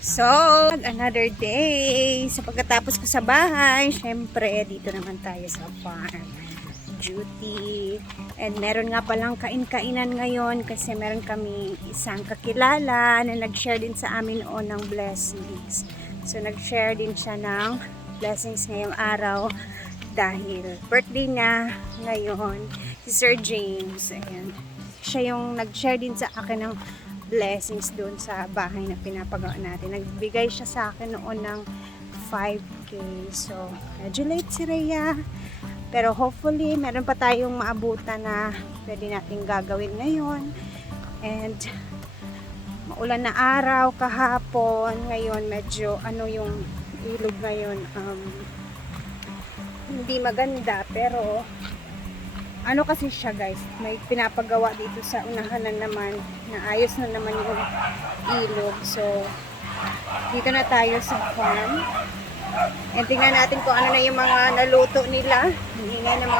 So, another day. Sa pagkatapos ko sa bahay, syempre, dito naman tayo sa farm duty. And meron nga palang kain-kainan ngayon kasi meron kami isang kakilala na nag-share din sa amin noon ng blessings. So, nag-share din siya ng blessings ngayong araw dahil birthday niya ngayon, si Sir James. Ayan. Siya yung nag-share din sa akin ng blessings doon sa bahay na pinapagawa natin. Nagbigay siya sa akin noon ng 5K. So, medyo late si Rhea. Pero hopefully, meron pa tayong maabutan na pwede natin gagawin ngayon. And, maulan na araw kahapon. Ngayon, medyo yung ilog ngayon. Hindi maganda, pero kasi siya guys, may pinapagawa dito sa unahan na naman, naayos na naman yung ilog. So, dito na tayo sa farm. And tingnan natin kung ano na yung mga naluto nila. Hingay ng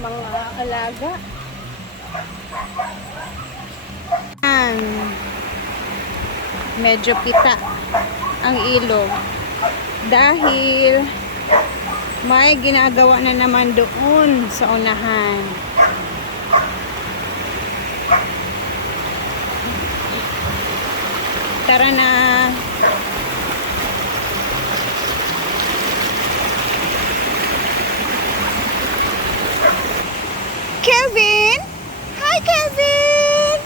mga alaga. Yan. Medyo pita ang ilog. Dahil may ginagawa na naman doon sa unahan. Tara na. Kelvin! Hi, Kelvin!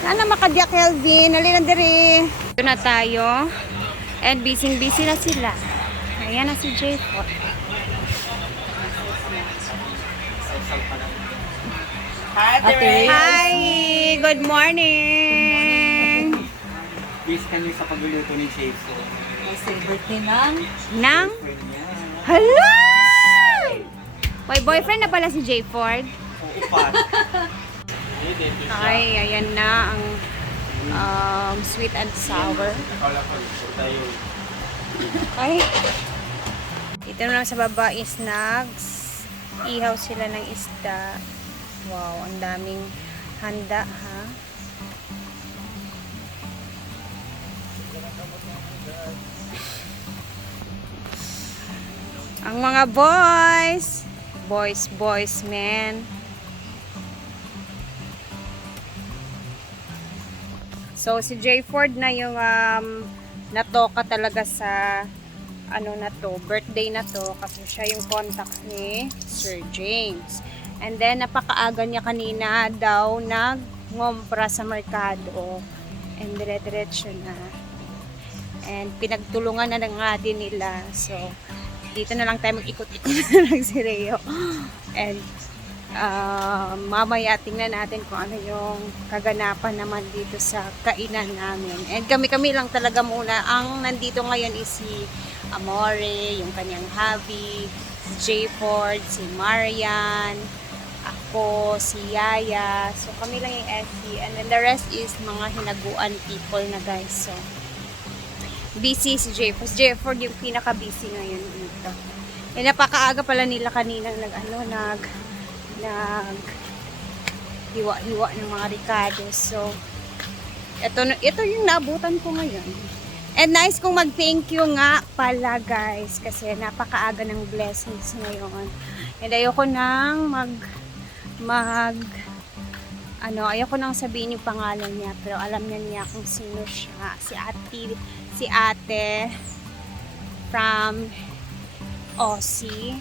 Sana makadya, Kelvin. Halina diri. Dito na tayo. And busy na sila. Ayan na si J4. Hi! Good morning! Bis kami sa pagluluto ni Chef. So, Birthday ng Nang? Hello! May boyfriend na pala si J Ford. upat. Ay, ayan na ang sweet and sour. Ay. Ito na lang sa baba is ihaw sila ng isda. Wow, ang daming handa ha. Ang mga boys, man. So si J Ford na yung natoka talaga sa birthday na to kasi siya yung contact ni Sir James. And then napakaaga niya kanina daw nagngompra sa merkado and dire-diretso na. And pinagtulungan na nga din nila. So dito na lang tayo mag-ikot-ikot na lang si Rhea. And mamaya tingnan natin kung ano yung kaganapan naman dito sa kainan namin. And kami lang talaga muna. Ang nandito ngayon is si Amore, yung kanyang hubby, si J Ford, si Marian, ako, si Yaya. So kami lang yung SC. And then the rest is mga hinaguan people na guys. So busy si J Ford. J Ford yung pinaka-busy ngayon dito. Eh napakaaga pala nila kaninang hiwa-hiwa ng mga Ricardo. So ito yung naabutan ko ngayon. And nice kong mag-thank you nga pala guys kasi napakaaga ng blessings ngayon. And ayoko nang ayoko nang sabihin yung pangalan niya, pero alam niya kung sino siya. Si ate from Aussie.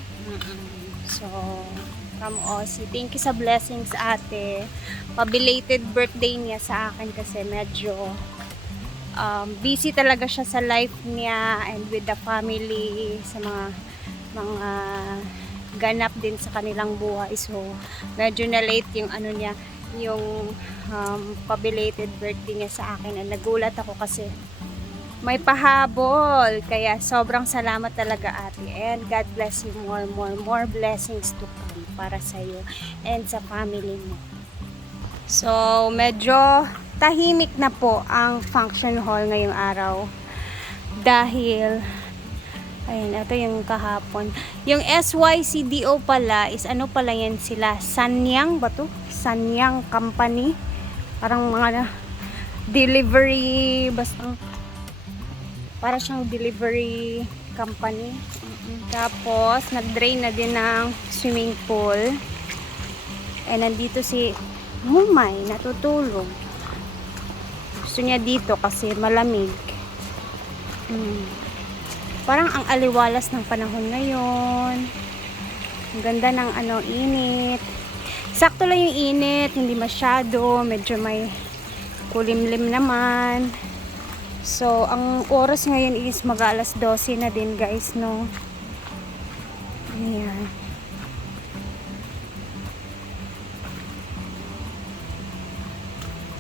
So from Aussie. Thank you sa blessings, ate. Pa-belated birthday niya sa akin kasi medyo busy talaga siya sa life niya and with the family, sa mga ganap din sa kanilang buhay. So, medyo na late yung yung pa-belated birthday niya sa akin. And nagulat ako kasi may pahabol. Kaya sobrang salamat talaga, ate. And God bless you more blessings to come para sa iyo and sa family mo. So, medyo tahimik na po ang function hall ngayong araw. Dahil, ayun, ito yung kahapon. Yung SYCDO pala is pala yan sila? Sanyang ba to? Sanyang Company. Parang mga delivery, basta para siyang delivery company. Tapos, nag-drain na din ng swimming pool. Eh, nandito si Mumay, natutulog. Gusto niya dito kasi malamig. Parang ang aliwalas ng panahon ngayon. Ang ganda ng init. Sakto lang yung init, hindi masyado, medyo may kulimlim naman. So, ang oras ngayon is mag-alas 12 na din, guys, no? Ayan.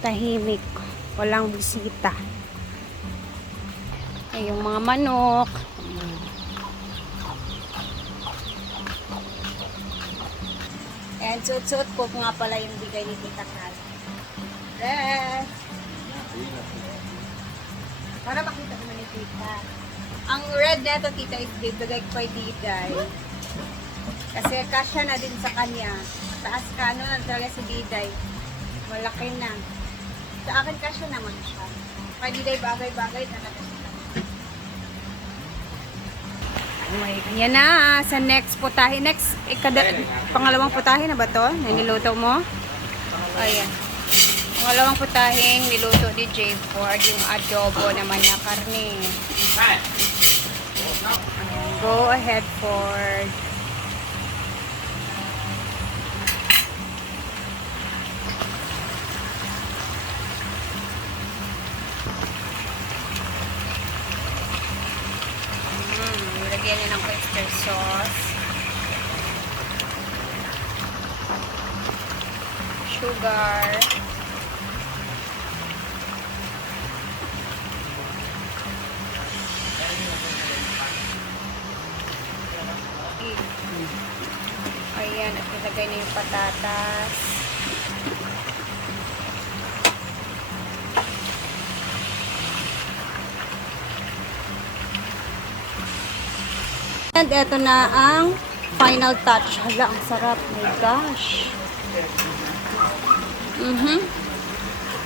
Tahimik. Walang bisita. Ay, yung mga manok. And suot-suot ko nga pala yung bigay ni Tita Kat. Red! Para makita naman ni Tita. Ang red neto, Tita, is bibigay ko kay Diday. Kasi kasya na din sa kanya. Taas ka, ano na talaga si Diday. Malaki na. Sa akin kasya naman siya. Kay Diday bagay-bagay talaga siya. Yan na, sa next putahe. Next, pangalawang putahe na ba to? Na niluto mo? Ayan. Pangalawang putaheng niluto ni J. Ford, yung adobo naman na karne. Ayan. Go ahead, Ford. Lagyan niya ng oyster sauce, sugar, ayan, at ilagay niya yung patatas. And ito na ang final touch. Hala, ang sarap. My gosh.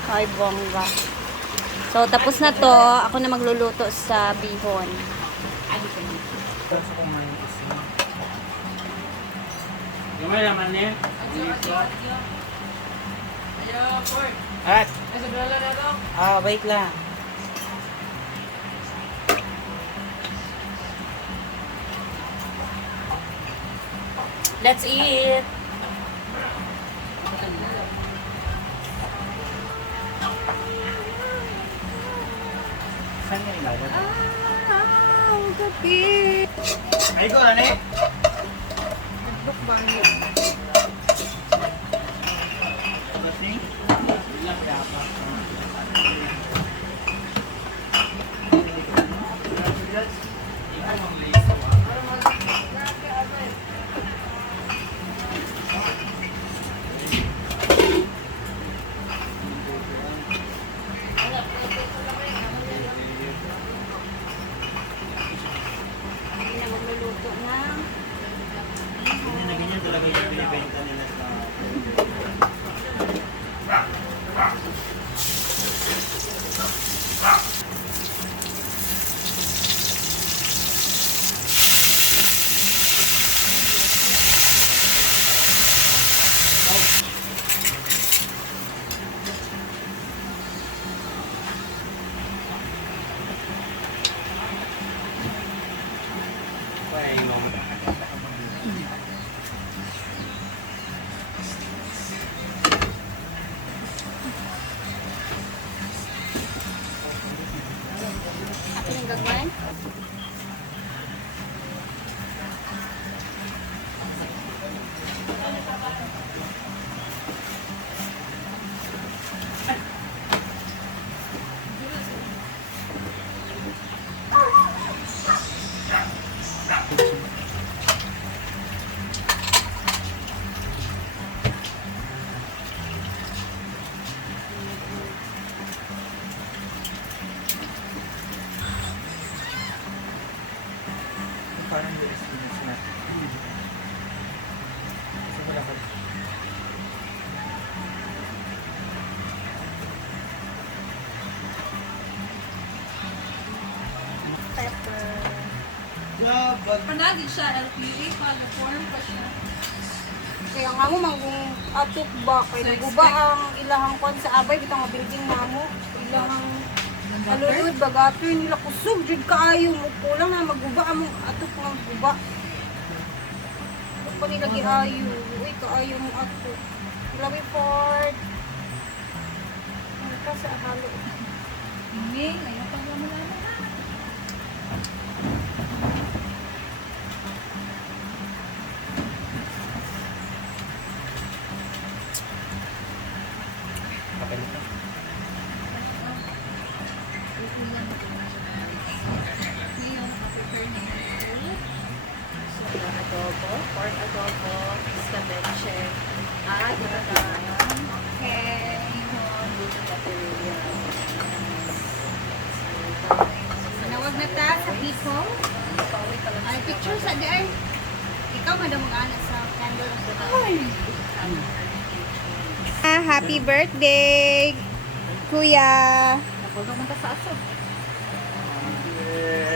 Ay, bongga. So, tapos na to. Ako na magluluto sa bihon. Gamay naman niya. At? Wait lang. Let's eat! Saan niya ilalagay? Gabi. Ay ko, ano eh? Nagbukbang yun. Kasi? Ilang dapat. Ganyan talaga yung binibenta nila sa... Ako yung gagawin? Parang yung experience na. Simula ka. pepper. Panagin siya, LPA, form pa siya. Kaya nga mo manggung atok ba kay So, naguba ang ilahang kon sa abay bitang nga building namo ilahang alulod bagato nila kusog jud kaayo mo kulang na maguba among atok nga guba. Ug pa nila giayo, uy kaayo mo atok. Ilawi Ford. Ano ka sa halo? Hindi, ngayon pag naman na. Kapalit na. Ngayon, nakaprepare na yung food. So, adobo, pork adobo, escabeche, at ganataan. Okay. Manawag na ta sa Pico. Ay, picture sa di ay. Ikaw madam mag-ana sa candle of the Happy birthday, Kuya. Napulog man ta sa aso.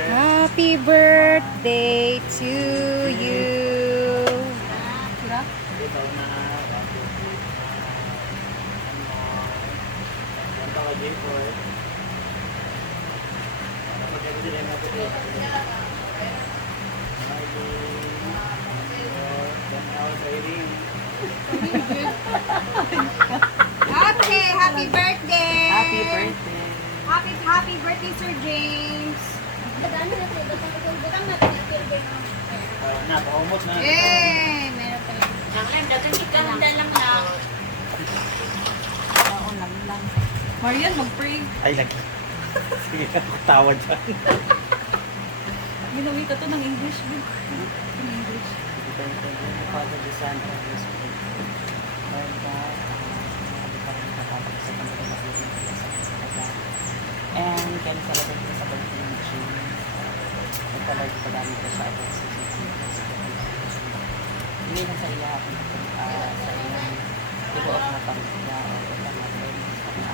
Happy birthday to you. Sura? Ito na. Ang tawag din po eh. Magkakaroon din natin ito. Okay, happy birthday. Happy birthday. Happy birthday, Sir James. Napakaumot na. Yay! Meron pa yun. Nanglan, dagang ikahanda lang lang. Oo, lang. Marian, mag-pray. Ay, lagi. Sige ka, tawad dyan. Ginawi ka to ng English book. In English. Father, the Son, and the Holy Spirit. Lord God, and can celebrate this birthday in June. Nagpalagi pa namin ko sa atin sa hindi lang sa iya sa iyang tibuok na pamilya o pagkakaroon sa mga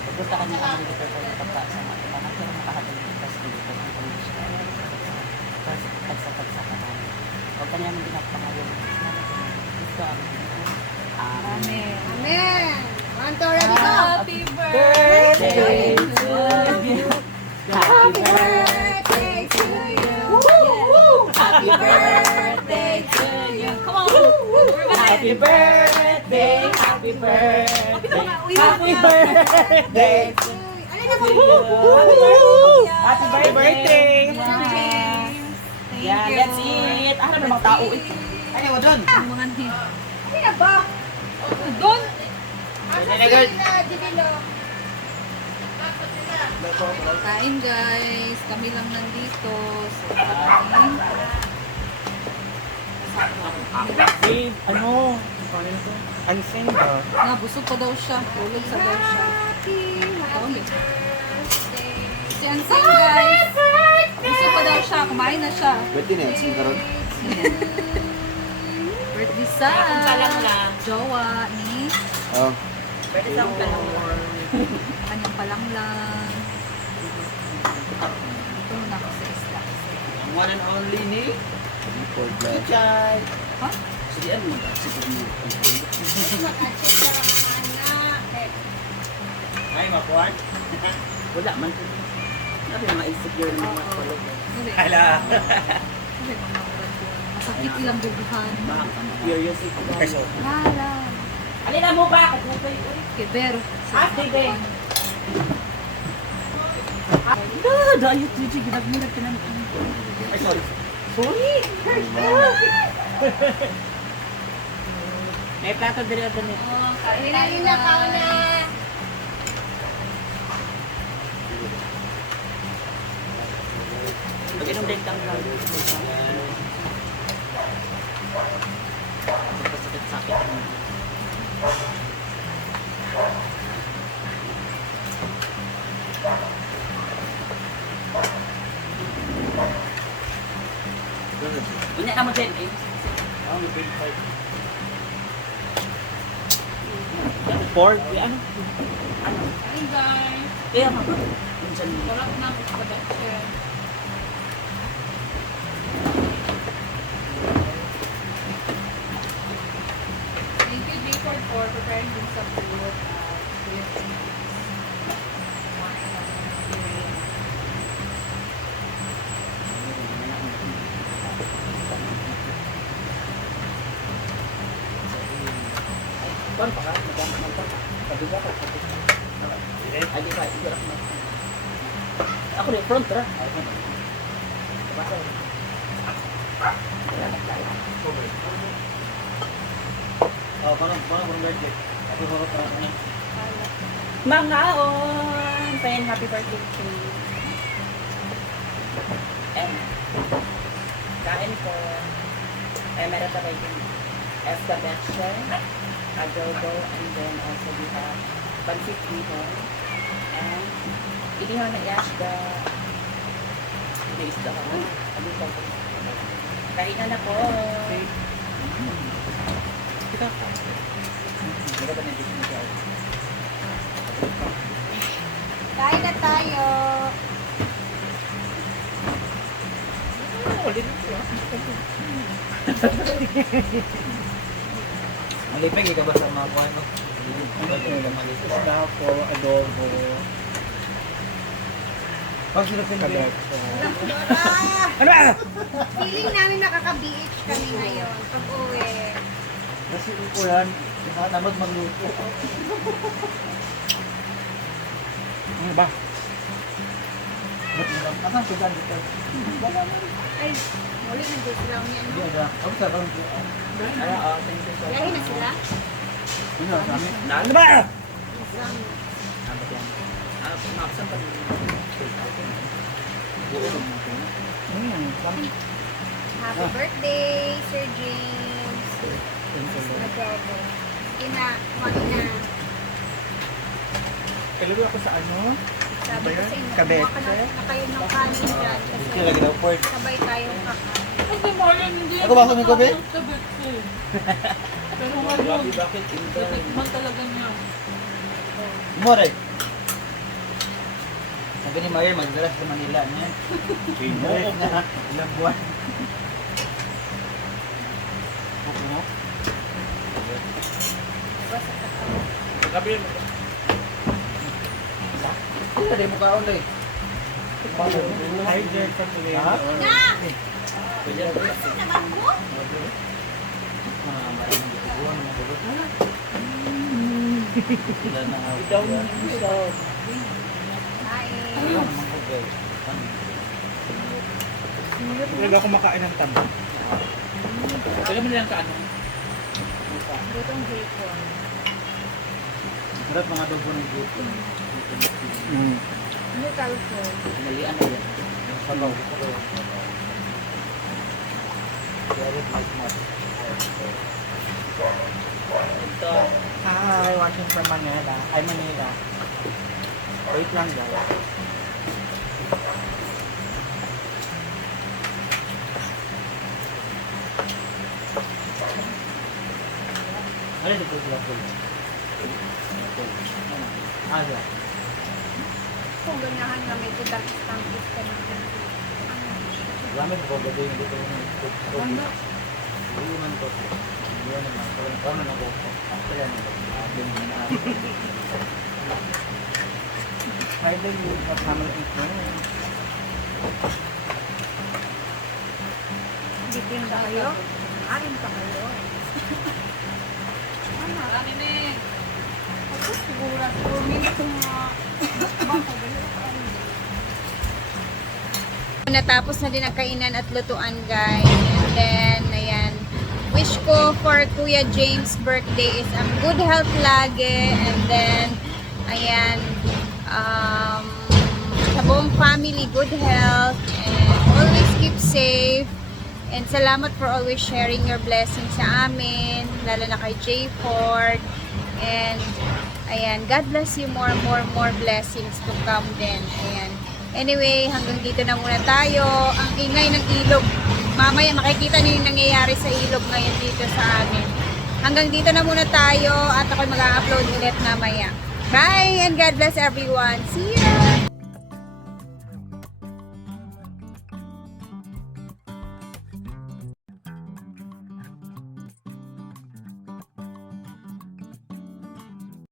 pagpunta ka niya ang mga dito na pagka sa mga iba na pero makahatag dito sa dito ng pamilya pagsakad sa kanan o kanya mong ginagpangayon ito ang Amen. Amen. One, two, ready, go. Happy birthday to you. Happy birthday to you. Happy birthday to you. Come on. Happy birthday, happy birthday, Happy birthday to you. Ano na Happy birthday! James. Yeah, that's it. Ano na mga tao eh? Ay, wala doon. Mga ni. Ano na ba? Doon. Asa Wala na, girl. sila, Divilo? Kain guys. Kami lang nandito. So, kain. Babe, ano? Ano ito? Unseen ba? Busog pa daw siya. Tulog sa daw siya. Happy birthday. Si Anseng guys. Busog pa daw siya. Kumain na siya. Pwede na yung karon. Birthday sa jowa ni Oh, Pwede sa lang. kanyang palanglang. Ito na ako sa isla. Ang one and only ni for blood. Chay. Ha? Sige, ano mo? Sige, Makachit sa anak. Ay, mapuan. Wala man. Sabi mga insecure na mga kulog. Hindi. Hala. Hindi mo naman ko. Masakit ilang duguhan. Mga curiosity. Person. Lara. Alin mo ba? Kagubay. Keber. Ate, be. Dahil Gigi, ginagmilag ka namin. Ay, sorry. Sorry. May plato din na doon eh. Hinalina ka na. Pag-inom din kang lang. Sakit-sakit. Unya na mo dyan eh. Oh, may big fight. Ano? Pork? Ano? Hey guys. Kaya mga dyan. Sarap ng production. Thank you, J4, for preparing din sa food. Kuan pa ka? Magkano pa? Sabi ba ka? Ay, di ba? Hindi ako. Ako rin, front, tara. Oh, parang birthday. Ako ko parang ano. Mga on! Pen, happy birthday to you. And, kain po. Meron tayo yung escabeche, adobo, and then also we have pancit bihon. And, inihaw na yashda. Hindi isda ka. Ano po? Kainan na po. Hindi ka ba nandito niya? Kain na tayo. Malipig, ikaw ba sa mga kuhan mo? Malipig. Isda po, adobo. Pag sila pinabit. Ano ba? Feeling namin nakaka-BH kami ngayon pag uwi. Kasi po yan, nakamad magluto. Ano ba? Asan sila dito? Ay, muli nandito lang yan. Hindi, ada. Ako sa parang Thank you so much. Yahin na sila. ano sa amin? Ano ba? Isang Ano ba yan? Mapsan pa rin. happy birthday, Sir James. Adobo. Ina, kumain na. Kailangan ako sa ano? Sabi ko sa inyo, Kabete? kumuha ka na kayo ng kanin dyan. Kasi Lagi daw pork. sabay tayong kakain. Kasi Marlon, hindi Ako ba sa mga gabi? Sagot ko. Pero ngayon, Bakit? titikman talaga niya. More. Sabi ni Mayer, magdalas sa Manila niya. Pindalas na. Ilang buwan. Okay mo? Diba sa kakao? Gabi mo. Hindi, hindi mo kaon eh. Hydrate pa tuloy. Ha? Na! Pwede na Asa naman mo? Sila na nga. Ikaw na isa. Kain. Ilang mga okay. Talaga ako makain ng tamba. Talaga mo nilang kaano? Lutong bacon. Sarap mga adobo ng dito. Ano kalso? Pinalian na yan. Sabaw. Very nice mo. Ito. Hi, watching from Manila. Ay, Manila. Wait lang guys. Ano dito sila po? Ah, sila. Kung ganyahan na medyo dahil-tangkis ka natin. Gamit ko, gado yung dito yung Ano? hindi man ko. Hindi naman. Kung na ako. Sila na. Friday yung kasama ito. Bitin ba kayo? Arin pa kayo. Ano? Marami na eh. Ako siguro. 4 minutes nga. Baka ganyan ka. Natapos na din ang kainan at lutuan, guys. And then, ayan. Wish ko for Kuya James' birthday is good health lagi. And then, ayan. Sa buong family, good health. And always keep safe. And salamat for always sharing your blessings sa amin. Lalo na kay J. Ford. And, ayan. God bless you more blessings to come din. Ayan. Anyway, hanggang dito na muna tayo. Ang ingay ng ilog. Mamaya makikita niyo yung nangyayari sa ilog ngayon dito sa amin. Hanggang dito na muna tayo at ako mag-upload ulit mamaya. Bye and God bless everyone. See you!